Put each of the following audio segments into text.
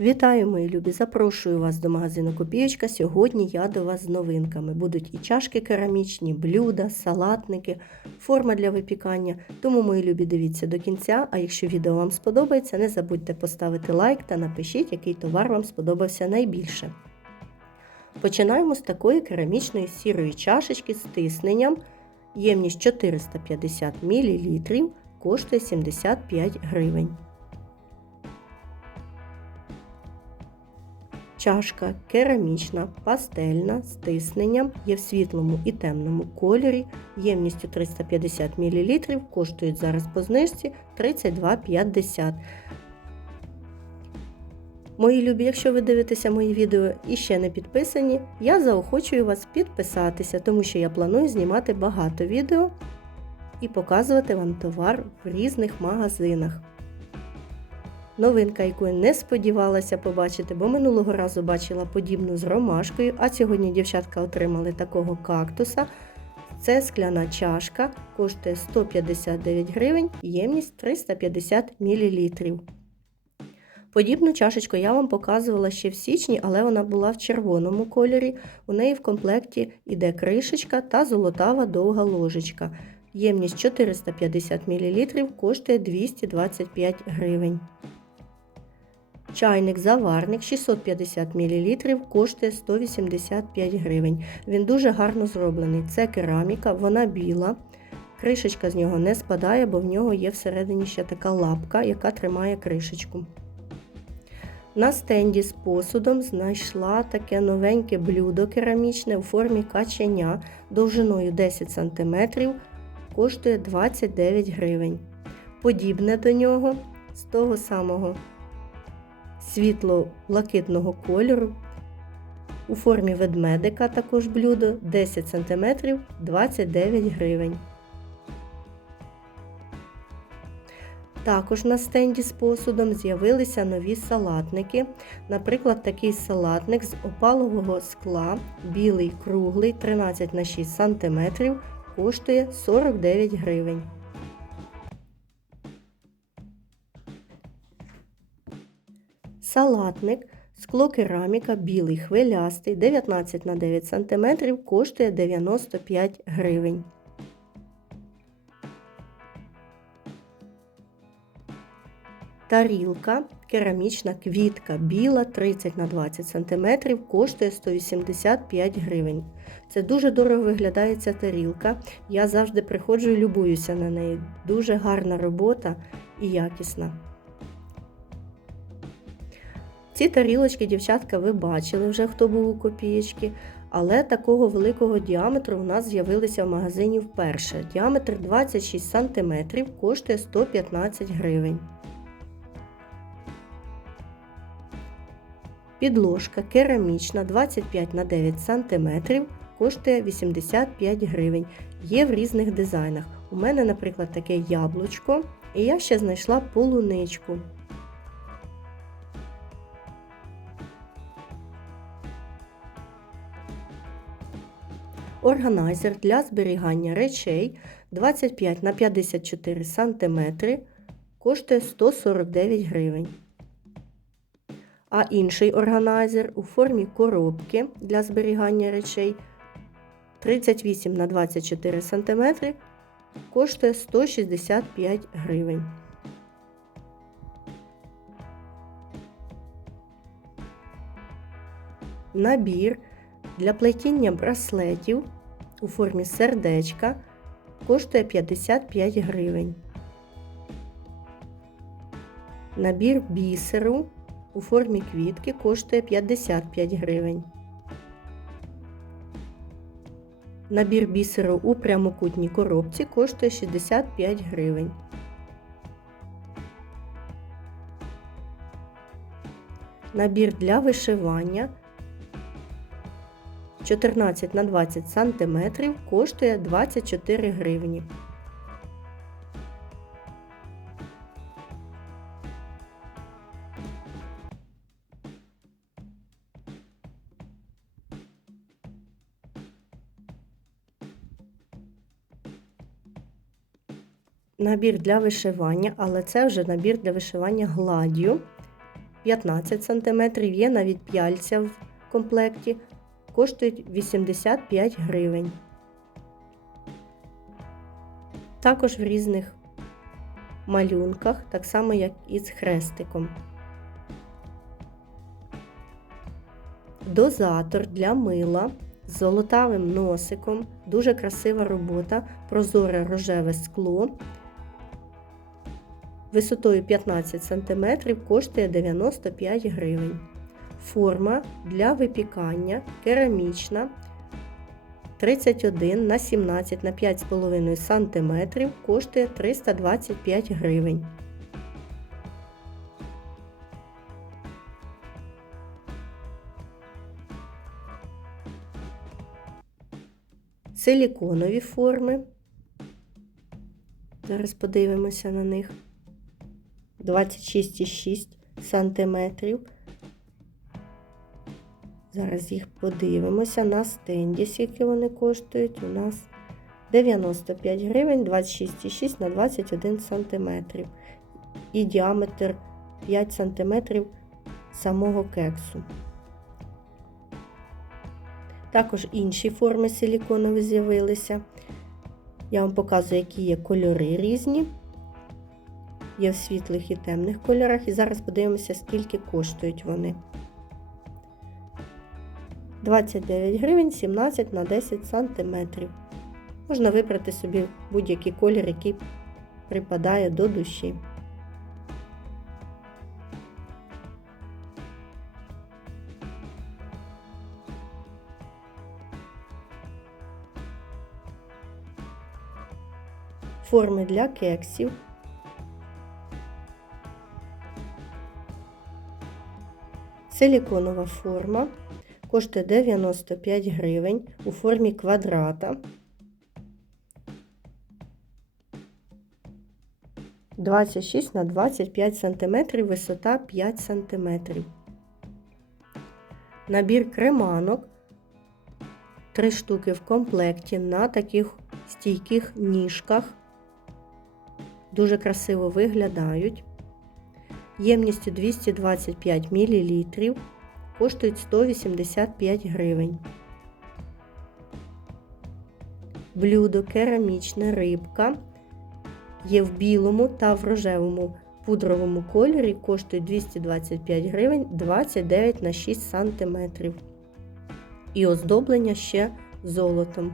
Вітаю, мої любі! Запрошую вас до магазину Копієчка. Сьогодні я до вас з новинками. Будуть і чашки керамічні, блюда, салатники, форма для випікання. Тому, мої любі, дивіться до кінця. А якщо відео вам сподобається, не забудьте поставити лайк та напишіть, який товар вам сподобався найбільше. Починаємо з такої керамічної сірої чашечки з тисненням. Ємність 450 мл, коштує 75 гривень. Чашка керамічна, пастельна з тисненням, є в світлому і темному кольорі, ємністю 350 мл, коштують зараз по знижці 32,50. Мої любі, якщо ви дивитеся мої відео і ще не підписані, я заохочую вас підписатися, тому що я планую знімати багато відео і показувати вам товар в різних магазинах. Новинка, яку я не сподівалася побачити, бо минулого разу бачила подібну з ромашкою, а сьогодні дівчатка отримали такого кактуса. Це скляна чашка, коштує 159 гривень, ємність 350 мл. Подібну чашечку я вам показувала ще в січні, але вона була в червоному кольорі. У неї в комплекті йде кришечка та золотава довга ложечка. Ємність 450 мл коштує 225 гривень. Чайник заварник 650 мл коштує 185 гривень. Він дуже гарно зроблений. Це кераміка, вона біла. Кришечка з нього не спадає, бо в нього є всередині ще така лапка, яка тримає кришечку. На стенді з посудом знайшла таке новеньке блюдо керамічне у формі каченя довжиною 10 см, коштує 29 гривень. Подібне до нього з того самого світло-блакитного кольору. У формі ведмедика також блюдо 10 см 29 гривень. Також на стенді з посудом з'явилися нові салатники. Наприклад, такий салатник з опалового скла, білий круглий 13 на 6 см коштує 49 гривень. Салатник склокераміка білий хвилястий 19 на 9 см коштує 95 гривень. Тарілка керамічна квітка біла 30 на 20 см коштує 185 гривень. Це дуже дорого виглядає ця тарілка. Я завжди приходжу і любуюся на неї. Дуже гарна робота і якісна. Ці тарілочки, дівчатка, ви бачили вже, хто був у копієчки, але такого великого діаметру у нас з'явилися в магазині вперше. Діаметр 26 см коштує 115 гривень. Підложка керамічна 25 на 9 см коштує 85 гривень. Є в різних дизайнах. У мене, наприклад, таке яблучко, і я ще знайшла полуничку. Органайзер для зберігання речей 25 на 54 см коштує 149 гривень. А інший органайзер у формі коробки для зберігання речей 38 на 24 см коштує 165 гривень. Набір для плетіння браслетів у формі сердечка коштує 55 гривень. Набір бісеру у формі квітки коштує 55 гривень. Набір бісеру у прямокутній коробці коштує 65 гривень. Набір для вишивання 14 на 20 см коштує 24 гривні. Набір для вишивання, але це вже набір для вишивання гладдю 15 см, є навіть п'яльця в комплекті, коштують 85 гривень. Також в різних малюнках, так само як і з хрестиком. Дозатор для мила з золотавим носиком, дуже красива робота, прозоре рожеве скло. Висотою 15 см коштує 95 гривень. Форма для випікання керамічна 31 на 17 на 5,5 см коштує 325 гривень. Силіконові форми. Зараз подивимося на них. 26,6 см. Зараз їх подивимося на стенді, скільки вони коштують. У нас 95 гривень 26,6 на 21 см. І діаметр 5 см самого кексу. Також інші форми силіконові з'явилися. Я вам показую, які є кольори різні. Є в світлих і темних кольорах. І зараз подивимося, скільки коштують вони. 29 гривень 17 на 10 сантиметрів. Можна вибрати собі будь-який колір, який припадає до душі. Форми для кексів. Силіконова форма коштує 95 гривень у формі квадрата. 26 на 25 см, висота 5 см. Набір креманок 3 штуки в комплекті на таких стійких ніжках. Дуже красиво виглядають. Ємністю 225 мл, коштують 185 гривень. Блюдо керамічна рибка є в білому та в рожевому пудровому кольорі, коштує 225 гривень 29 на 6 см. І оздоблення ще золотом.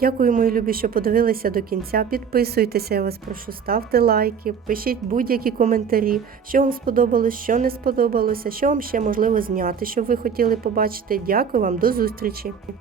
Дякую, мої любі, що подивилися до кінця. Підписуйтеся, я вас прошу, ставте лайки, пишіть будь-які коментарі, що вам сподобалось, що не сподобалося, що вам ще можливо зняти, що ви хотіли побачити. Дякую вам, до зустрічі!